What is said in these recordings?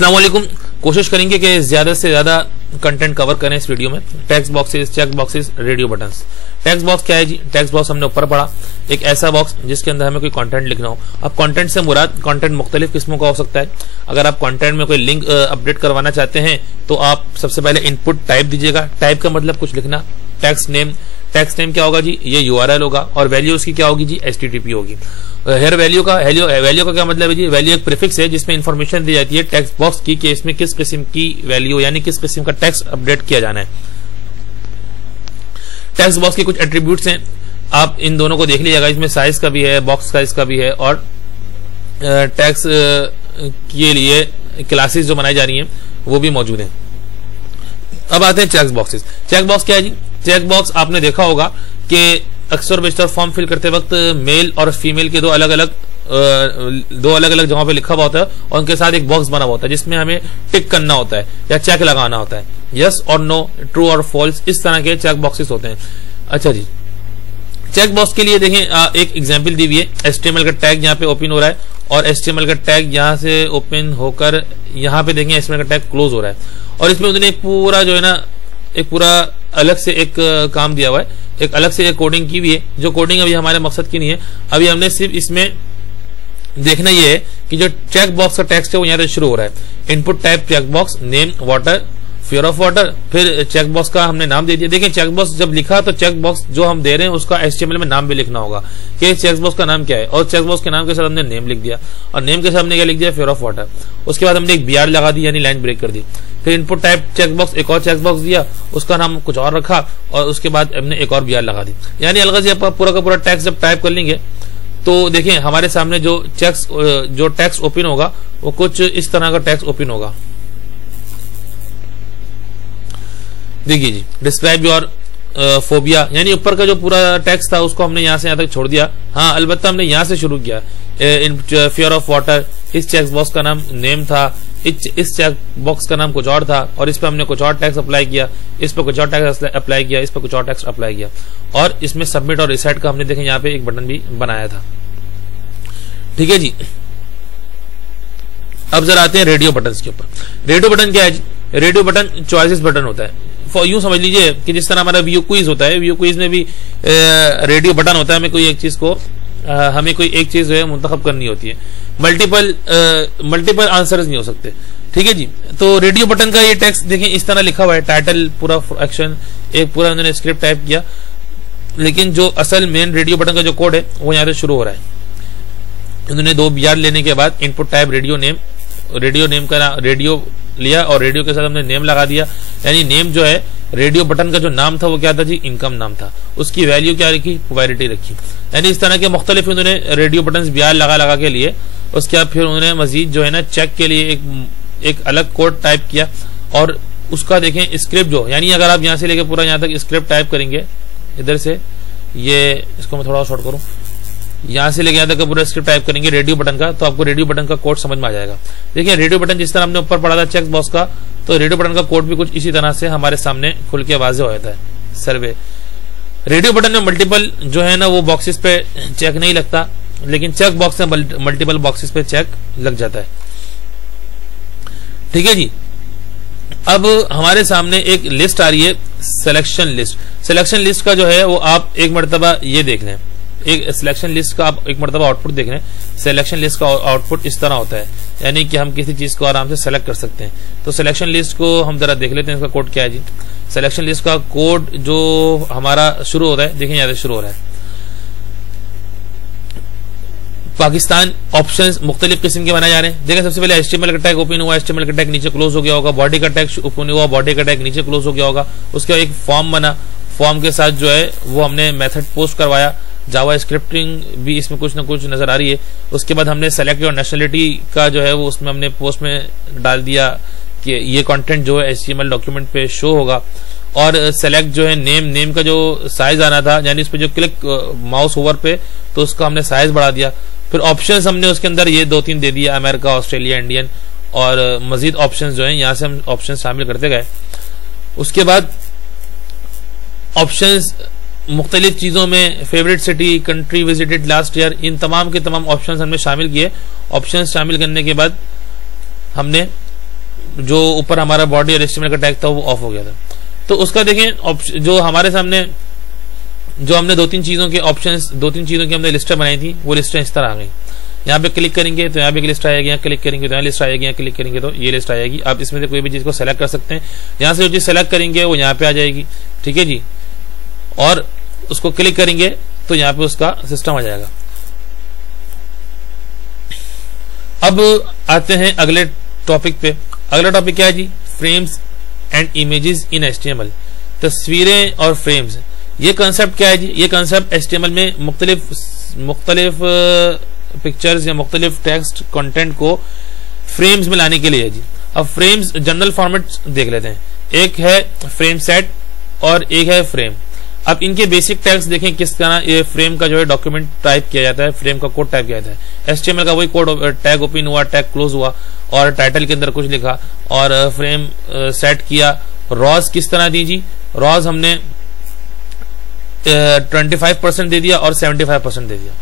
अस्सलाम वालेकुम। कोशिश करेंगे कि ज्यादा से ज्यादा कंटेंट कवर करें इस वीडियो में। Text boxes, check boxes, radio buttons. Text box क्या है जी? टेक्स्ट बॉक्स हमने ऊपर पढ़ा, एक ऐसा बॉक्स जिसके अंदर हमें कोई कंटेंट लिखना हो। अब कंटेंट से मुराद कंटेंट मुख्तलिफ किस्मों का हो सकता है। अगर आप कंटेंट में कोई लिंक अपडेट करवाना चाहते हैं तो आप सबसे पहले इनपुट टाइप दीजिएगा। टाइप का मतलब कुछ लिखना। टेक्स्ट नेम, टेक्स्ट नेम क्या होगा जी? ये URL होगा और वैल्यू उसकी क्या होगी जी? HTTP होगी। हेयर वैल्यू का क्या मतलब है जी? वैल्यू एक प्रीफिक्स है जिसमें इंफॉर्मेशन दी जाती है टेक्स्ट बॉक्स की कि इसमें किस किस्म की वैल्यू यानी किस किस्म का टेक्स्ट अपडेट किया जाना है। टेक्स्ट बॉक्स के कुछ एट्रीब्यूट्स हैं, आप इन दोनों को देख लीजिएगा। इसमें साइज का भी है, बॉक्स साइज का भी है और टेक्स्ट के लिए क्लासेस जो बनाई जा रही हैं वो भी मौजूद हैं। अब आते हैं चेक बॉक्सेस। चेक बॉक्स क्या है जी? चेक बॉक्स आपने देखा होगा कि अक्सर बेशतर फॉर्म फिल करते वक्त मेल और फीमेल के दो अलग अलग जगहों पे लिखा हुआ होता है और उनके साथ एक बॉक्स बना हुआ होता है जिसमें हमें टिक करना होता है या चेक लगाना होता है। यस और नो, ट्रू और फॉल्स, इस तरह के चेक बॉक्सेस होते हैं। अच्छा जी, चेक बॉक्स के लिए देखें एक एग्जाम्पल दी हुई है। HTML का टैग यहाँ पे ओपन हो रहा है और HTML का टैग यहाँ से ओपन होकर यहाँ पे देखें HTML का टैग क्लोज हो रहा है और इसमें उन्होंने एक पूरा जो है ना एक पूरा अलग से एक काम दिया हुआ है, एक अलग से एक कोडिंग की हुई है जो कोडिंग अभी हमारे मकसद की नहीं है। अभी हमने सिर्फ इसमें देखना ये है कि जो चेक बॉक्स का टेक्स्ट है वो यहाँ से शुरू हो रहा है। Input type check box, name water, fear of water, फिर चेक बॉक्स का हमने नाम दे दिया। देखिए चेक बॉक्स जब लिखा तो चेक बॉक्स जो हम दे रहे हैं उसका HTML में नाम भी लिखना होगा कि चेक बॉक्स का नाम क्या है और चेक बॉक्स के नाम के साथ हमने नेम लिख दिया और नेम के साथ हमने क्या लिख दिया? Fear of water. उसके बाद हमने एक BR लगा दी यानी लाइन ब्रेक कर दी। फिर इनपुट टाइप चेक बॉक्स, एक और चेक बॉक्स दिया, उसका नाम कुछ और रखा और उसके बाद हमने एक और BR लगा दी। यानी अलग से पूरा का पूरा टेक्स्ट जब टाइप कर लेंगे तो देखिए हमारे सामने जो टेक्स्ट ओपन होगा वो कुछ इस तरह का टेक्स्ट ओपन होगा। देखिए जी, डिस्क्राइब योर फोबिया, यानी ऊपर का जो पूरा टेक्स्ट था उसको हमने यहाँ से यहाँ तक छोड़ दिया। हाँ, अलबत्ता हमने यहाँ से शुरू किया। फियर ऑफ वाटर, इस चेक बॉक्स का नाम नेम था, इस चेक बॉक्स का नाम कुछ और था और इस पर हमने कुछ और टैक्स अप्लाई किया, इस पर कुछ और टैक्स अप्लाई किया, इस पर कुछ और टैक्स अप्लाई किया और इसमें सबमिट और रिसेट का हमने देखें यहाँ पे एक बटन भी बनाया था। ठीक है जी, अब जरा आते हैं रेडियो बटन के ऊपर। रेडियो बटन क्या है जी? रेडियो बटन चॉइसेस बटन होता है। यूं समझ लीजिए कि जिस तरह हमारा व्यू क्विज होता है, व्यू क्विज में भी रेडियो बटन होता है। हमें कोई एक चीज जो है मुंतखब करनी होती है। मल्टीपल आंसर्स नहीं हो सकते। ठीक है जी, तो रेडियो बटन का ये टेक्स्ट देखें इस तरह लिखा हुआ है। टाइटल, पूरा एक्शन, एक पूरा उन्होंने स्क्रिप्ट टाइप किया, लेकिन जो असल मेन रेडियो बटन का जो कोड है वो यहाँ से शुरू हो रहा है। उन्होंने 2 BR लेने के बाद इनपुट टाइप रेडियो नेम का रेडियो लिया और रेडियो के साथ हमने नेम लगा दिया। यानी नेम जो है रेडियो बटन का जो नाम था वो क्या था जी? इनकम नाम था। उसकी वैल्यू क्या रखी? पॉपुलैरिटी रखी। यानी इस तरह के मुख्तलिफ उन्होंने रेडियो बटन BR लगा के लिए। उसके बाद फिर उन्होंने मजीद जो है ना चेक के लिए एक अलग कोड टाइप किया और उसका देखें स्क्रिप्ट जो, यानी अगर आप यहाँ से लेके पूरा यहाँ तक स्क्रिप्ट टाइप करेंगे, इधर से ये इसको मैं थोड़ा शॉर्ट करूँ, यहाँ से लेके यहाँ तक पूरा स्क्रिप्ट टाइप करेंगे रेडियो बटन का तो आपको रेडियो बटन का कोड समझ में आ जाएगा। देखिए रेडियो बटन जिस तरह हमने ऊपर पढ़ा था चेक बॉक्स का, तो रेडियो बटन का कोड भी कुछ इसी तरह से हमारे सामने खुल के वाज़ेह हो जाता है। सर्वे रेडियो बटन में मल्टीपल जो है ना वो बॉक्सेस पे चेक नहीं लगता, लेकिन चेक बॉक्स में मल्टीपल बॉक्सेस पे चेक लग जाता है। ठीक है जी, अब हमारे सामने एक लिस्ट आ रही है, सिलेक्शन लिस्ट। सिलेक्शन लिस्ट का जो है वो आप एक मरतबा ये देख लें, एक सिलेक्शन लिस्ट का आप एक मरतबा आउटपुट देख रहे हैं। सिलेक्शन लिस्ट का आउटपुट इस तरह होता है, यानी कि हम किसी चीज को आराम से सेलेक्ट कर सकते हैं। तो सिलेक्शन लिस्ट को हम जरा देख लेते हैं, इसका कोड क्या है जी? सिलेक्शन लिस्ट का कोड जो हमारा शुरू हो रहा है, देखें यहाँ से शुरू हो रहा है। पाकिस्तान ऑप्शंस मुख्तलिफ किस्म के बनाए जा रहे हैं। देखिए सबसे पहले HTML का टैग ओपन हुआ, HTML का टैग नीचे क्लोज हो गया होगा, बॉडी का टैग ओपन हुआ, बॉडी का टैग नीचे क्लोज हो गया होगा। उसके बाद एक फॉर्म बना, फॉर्म के साथ जो है वो हमने मेथड पोस्ट करवाया। जावा स्क्रिप्टिंग भी इसमें कुछ ना कुछ नजर आ रही है। उसके बाद हमने सेलेक्ट और नेशनलिटी का जो है वो उसमें हमने पोस्ट में डाल दिया कि ये कंटेंट जो है HTML डॉक्यूमेंट पे शो होगा। और सेलेक्ट जो है नेम का जो साइज आना था, यानी उस पर जो क्लिक माउस ओवर पे तो उसका हमने साइज बढ़ा दिया। फिर ऑप्शंस हमने उसके अंदर ये 2-3 दे दिया, अमेरिका, ऑस्ट्रेलिया, इंडियन और मजीद ऑप्शंस जो है यहाँ से हम ऑप्शन शामिल करते गए। उसके बाद ऑप्शंस मुख्तलिफ चीज़ों में favourite city, country visited last year, इन तमाम के तमाम ऑप्शंस हमने शामिल किए। ऑप्शंस शामिल करने के बाद हमने जो ऊपर हमारा बॉडी और HTML का टैग था वो ऑफ हो गया था। तो उसका देखें जो हमारे सामने जो हमने दो तीन चीजों की हमने लिस्टें बनाई थी, वो लिस्टें इस तरह आ गई। यहाँ पे क्लिक करेंगे तो यहाँ पे एक लिस्ट आएगी, यहाँ क्लिक करेंगे तो यहाँ लिस्ट आएगी, यहाँ क्लिक करेंगे तो ये लिस्ट आएगी। आप इसमें से कोई भी चीज को सेलेक्ट कर सकते हैं। यहाँ से जो चीज सेलेक्ट करेंगे वो यहाँ पे आ जाएगी, ठीक है जी, और उसको क्लिक करेंगे तो यहाँ पे उसका सिस्टम आ जाएगा। अब आते हैं अगले टॉपिक पे। अगला टॉपिक क्या है जी? Frames and images in HTML, तस्वीरें और फ्रेम्स। ये कंसेप्ट क्या है जी? ये कंसेप्ट HTML में मुख्तलिफ पिक्चर्स या मुख्तलिफ टेक्स्ट कंटेंट को फ्रेम्स में लाने के लिए है जी। अब फ्रेम्स जनरल फॉर्मेट देख लेते हैं। एक है फ्रेम सेट और एक है फ्रेम। अब इनके बेसिक टैग्स देखें किस तरह ये फ्रेम का जो है डॉक्यूमेंट टाइप किया जाता है, फ्रेम का कोड टाइप किया जाता है। HTML का वही कोड, टैग ओपन हुआ, टैग क्लोज हुआ और टाइटल के अंदर कुछ लिखा और फ्रेम सेट किया। रॉज किस तरह दी जी? रॉज हमने 25% दे दिया और 75% दे दिया।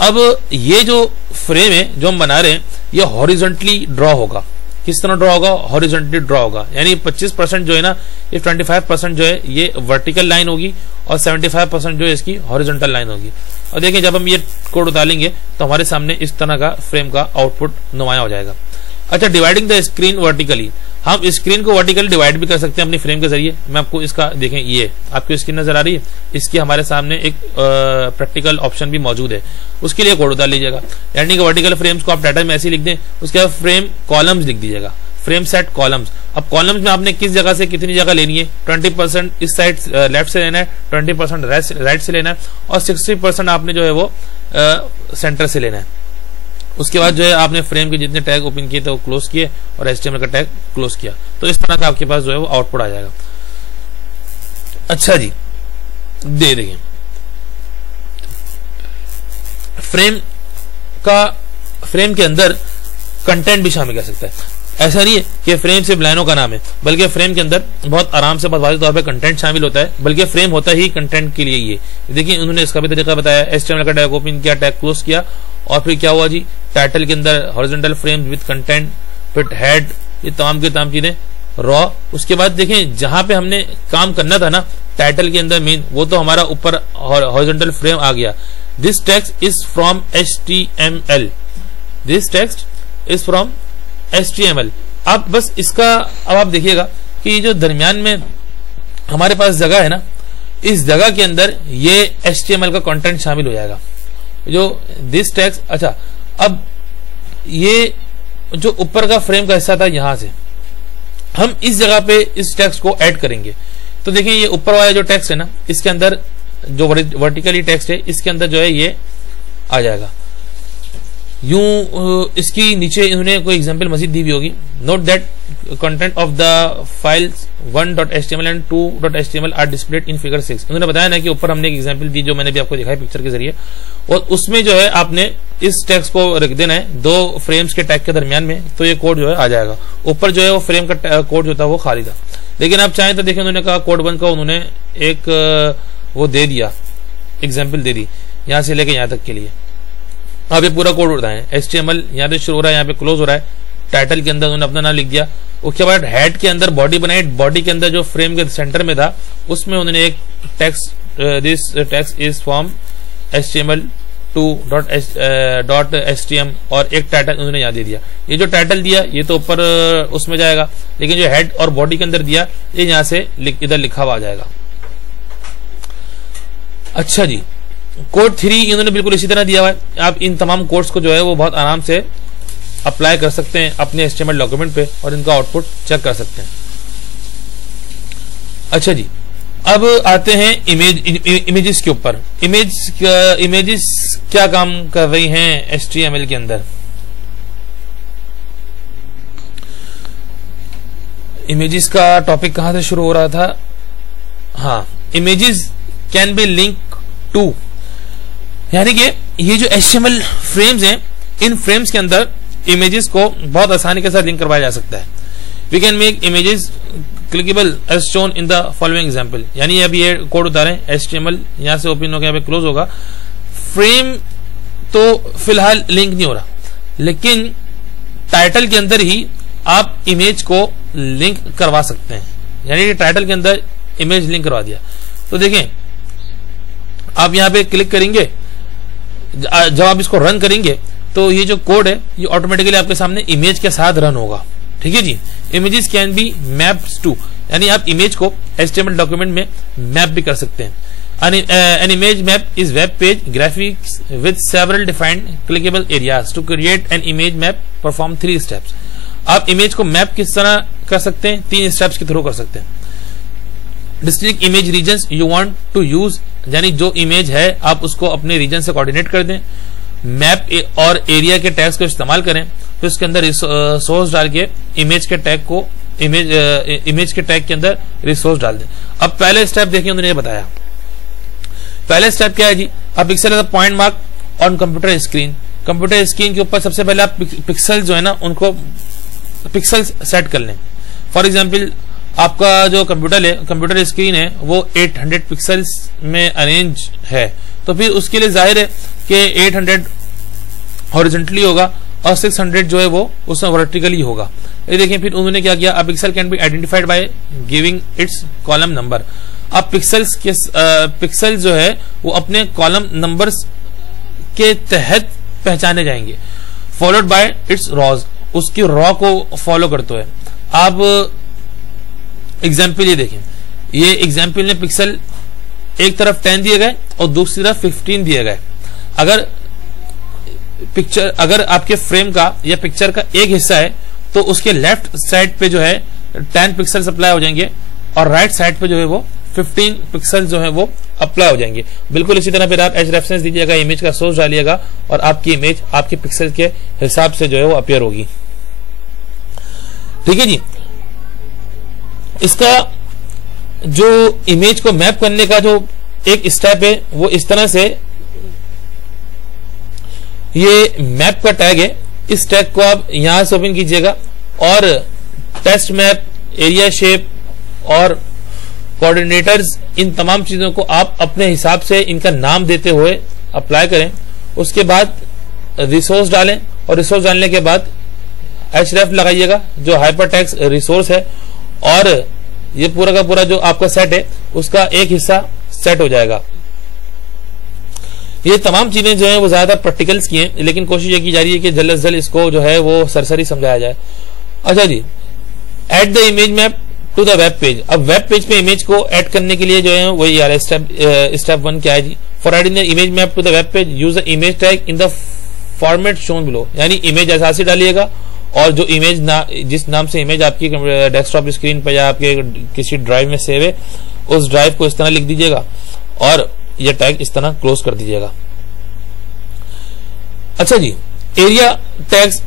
अब ये जो फ्रेम है जो हम बना रहे हैं ये हॉरिजॉन्टली ड्रॉ होगा। किस तरह ड्रॉ होगा? हॉरिजॉन्टली ड्रॉ होगा, यानी 25% जो है ना, ये 25% जो है ये वर्टिकल लाइन होगी और 75% जो है इसकी हॉरिजॉन्टल लाइन होगी। और देखिए जब हम ये कोड उतारेंगे तो हमारे सामने इस तरह का फ्रेम का आउटपुट नुमाया हो जाएगा। अच्छा, डिवाइडिंग द स्क्रीन वर्टिकली, हम स्क्रीन को वर्टिकली डिवाइड भी कर सकते हैं अपनी फ्रेम के जरिए। मैं आपको इसका देखें, ये आपको स्क्रीन नजर आ रही है, इसकी हमारे सामने एक प्रैक्टिकल ऑप्शन भी मौजूद है। उसके लिए कोड उतार लीजिएगा, यानी कि वर्टिकल फ्रेम्स को आप टाइटल में ऐसे लिख दें, उसके बाद फ्रेम कॉलम्स लिख दीजिएगा, फ्रेम सेट कॉलम्स। अब कॉलम्स में आपने किस जगह से कितनी जगह लेनी है? 20% इस साइड लेफ्ट से लेना है, 20% राइट से लेना है और 60% आपने जो है वो सेंटर से लेना है। उसके बाद जो है आपने फ्रेम के जितने टैग ओपन किए थे वो क्लोज किए और HTML का टैग क्लोज किया, तो इस तरह का आपके पास जो है वो आउटपुट आ जाएगा। अच्छा जी, दे देंगे फ्रेम के अंदर कंटेंट भी शामिल कर सकता है। ऐसा नहीं है कि फ्रेम सिर्फ लाइनों का नाम है, बल्कि फ्रेम के अंदर बहुत आराम से, बहुत वाज़ेह तौर पे कंटेंट शामिल होता है, बल्कि फ्रेम होता ही कंटेंट के लिए। ये देखिए उन्होंने इसका भी तरीका बताया। HTML का टैग ओपन किया, टैग क्लोज किया और फिर क्या हुआ जी? टाइटल के अंदर हॉरिजॉन्टल फ्रेम विद कंटेंट, फिर हेड, ये तमाम की तमाम चीजें रॉ। उसके बाद देखें जहां पे हमने काम करना था ना टाइटल के अंदर मेन, वो तो हमारा ऊपर हॉरिजॉन्टल फ्रेम आ गया। This text is from HTML, this text is from HTML। अब बस इसका अब आप देखिएगा कि ये जो दरमियान में हमारे पास जगह है ना, इस जगह के अंदर ये HTML का कंटेंट शामिल हो जाएगा, जो दिस टेक्स्ट। अच्छा, अब ये जो ऊपर का फ्रेम का हिस्सा था, यहां से हम इस जगह पे इस टेक्स्ट को ऐड करेंगे। तो देखिए ये ऊपर वाला जो टेक्स्ट है ना, इसके अंदर जो वर्टिकली टेक्स्ट है इसके अंदर जो है ये आ जाएगा। यूं इसकी नीचे इन्होंने कोई एग्जांपल मजीद दी हुई होगी। Note that content of the files 1.html and 2.html are displayed in figure 6। उन्होंने बताया ना कि ऊपर हमने एक एग्जांपल दी जो मैंने भी आपको दिखाई पिक्चर के जरिए, और उसमें जो है आपने इस टेक्स्ट को रख देना है दो फ्रेम्स के टैग के दरमियान में, तो ये कोड जो है आ जाएगा। ऊपर जो है वो फ्रेम का कोड जो था वो खाली था, लेकिन आप चाहें तो देखिए उन्होंने कहा कोड 1 का उन्होंने एक वो दे दिया, एग्जाम्पल दे दी यहां से लेके यहां तक के लिए। अब ये पूरा कोड होता है, HTML यहाँ पे शुरू हो रहा है, यहाँ पे क्लोज हो रहा है। टाइटल के अंदर उन्होंने अपना नाम लिख दिया। उसके बाद हेड के अंदर बॉडी बनाई, बॉडी के अंदर जो फ्रेम के सेंटर में था उसमें उन्होंने एक text, this text is from HTML2.htm और एक टाइटल उन्होंने यहाँ दे दिया। ये जो टाइटल दिया ये तो ऊपर उसमें जाएगा, लेकिन जो हेड और बॉडी के अंदर दिया ये यहाँ से इधर लिखा हुआ आ जाएगा। अच्छा जी, कोड 3 इन्होंने बिल्कुल इसी तरह दिया हुआ है। आप इन तमाम कोड्स को जो है वो बहुत आराम से अप्लाई कर सकते हैं अपने HTML डॉक्यूमेंट पे और इनका आउटपुट चेक कर सकते हैं। अच्छा जी, अब आते हैं इमेजेस के ऊपर। इमेजेस क्या काम कर रही हैं HTML के अंदर? इमेजेस का टॉपिक कहां से शुरू हो रहा था? हाँ, images can be link to, यानी कि ये जो HTML फ्रेम्स हैं, इन फ्रेम्स के अंदर इमेजेस को बहुत आसानी के साथ लिंक करवाया जा सकता है। We can make images clickable as shown in the following example. यानी अब ये कोड उतारें, HTML यहां से ओपन होकर क्लोज होगा। फ्रेम तो फिलहाल लिंक नहीं हो रहा, लेकिन टाइटल के अंदर ही आप इमेज को लिंक करवा सकते हैं, यानी कि टाइटल के अंदर इमेज लिंक करवा दिया। तो देखें आप यहां पे क्लिक करेंगे, जब आप इसको रन करेंगे तो ये जो कोड है ये ऑटोमेटिकली आपके सामने इमेज के साथ रन होगा। ठीक है जी। Images can be mapped to, यानी आप इमेज को HTML डॉक्यूमेंट में मैप भी कर सकते हैं। An image map is web page graphics with several defined clickable areas. To create an image map, perform 3 steps. आप इमेज को मैप किस तरह कर सकते हैं? 3 स्टेप्स के थ्रू कर सकते हैं। District image regions you want to use, यानी जो इमेज है आप उसको अपने रीजन से कोऑर्डिनेट कर दें। मैप और एरिया के टैग्स को इस्तेमाल करें, तो इसके अंदर सोर्स डाल के इमेज के टैग को इमेज के टैग के अंदर रिसोर्स डाल दें। अब पहले स्टेप देखिए, उन्होंने ये बताया। पहले स्टेप क्या है जी? आप pixel point mark on computer screen, computer screen के ऊपर सबसे पहले आप पिक्सल जो है ना उनको पिक्सल सेट कर लें। फॉर एग्जांपल आपका जो कंप्यूटर स्क्रीन है वो 800 पिक्सल्स में अरेंज है, तो फिर उसके लिए जाहिर है कि 800 हॉरिजॉन्टली होगा और 600 जो है वो उसमें वर्टिकली होगा। ये देखें फिर उन्होंने क्या किया, अब pixel can be identified by giving it's column number. अब पिक्सल जो है वो अपने कॉलम नंबर्स के तहत पहचाने जाएंगे। फॉलोड बाय इट्स रॉज, उसकी रॉ को फॉलो करते हुए। आप एग्जाम्पल ये देखें, ये एग्जाम्पल में पिक्सल एक तरफ 10 दिए गए और दूसरी तरफ 15 दिए गए। अगर आपके फ्रेम का या पिक्चर का एक हिस्सा है तो उसके लेफ्ट साइड पे जो है 10 पिक्सल अप्लाई हो जाएंगे और राइट साइड पे जो है वो 15 पिक्सल जो है वो अप्लाई हो जाएंगे। बिल्कुल इसी तरह फिर आप एज रेफरेंस दीजिएगा, इमेज का सोर्स डालिएगा और आपकी इमेज आपके पिक्सल के हिसाब से जो है वो अपीयर होगी। ठीक है जी। इसका जो इमेज को मैप करने का जो एक स्टेप है वो इस तरह से, ये मैप का टैग है, इस टैग को आप यहां से ओपन कीजिएगा और टेस्ट मैप, एरिया शेप और कोऑर्डिनेटर्स, इन तमाम चीजों को आप अपने हिसाब से इनका नाम देते हुए अप्लाई करें। उसके बाद रिसोर्स डालें और रिसोर्स डालने के बाद href लगाइएगा जो हाइपरटेक्स्ट रिसोर्स है, और ये पूरा का पूरा जो आपका सेट है उसका एक हिस्सा सेट हो जाएगा। ये तमाम चीजें जो है वो ज्यादा प्रैक्टिकल्स की हैं, लेकिन कोशिश ये की जा रही है कि जल्द से जल्द इसको जो है वो सरसरी समझाया जाए। अच्छा जी, add the image map to the web page. अब वेब पेज पे इमेज को ऐड करने के लिए जो है वही यार स्टेप 1 क्या है जी? For adding the image map to the web page use the image tag in the format shown below, यानी इमेज ऐसा डालिएगा और जो इमेज जिस नाम से इमेज आपकी डेस्कटॉप स्क्रीन पर या आपके किसी ड्राइव में सेव है उस ड्राइव को इस तरह लिख दीजिएगा और ये टैग इस तरह क्लोज कर दीजिएगा। अच्छा जी, एरिया टैग्स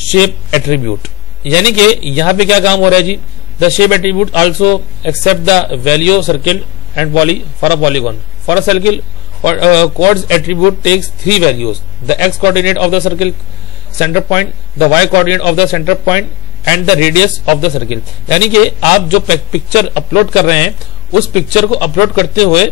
शेप एट्रीब्यूट, यानी कि यहां पे क्या काम हो रहा है जी? The shape attribute also accept the value circle and poly for a polygon. For a circle coords attribute takes 3 values, the x coordinate of the circle centre point, the y coordinate of the centre point and the radius of the circle. यानी कि आप जो picture upload कर रहे हैं उस picture को upload करते हुए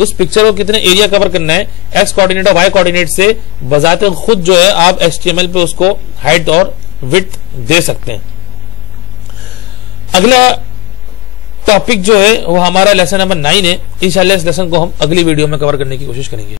उस पिक्चर को कितने एरिया कवर करना है, एक्स कोऑर्डिनेट और वाई कोऑर्डिनेट से बजाते खुद जो है आप HTML पे उसको हाइट और विड्थ दे सकते हैं। अगला टॉपिक जो है वो हमारा लेसन नंबर 9 है। इंशाल्लाह इस लेसन को हम अगली वीडियो में कवर करने की कोशिश करेंगे।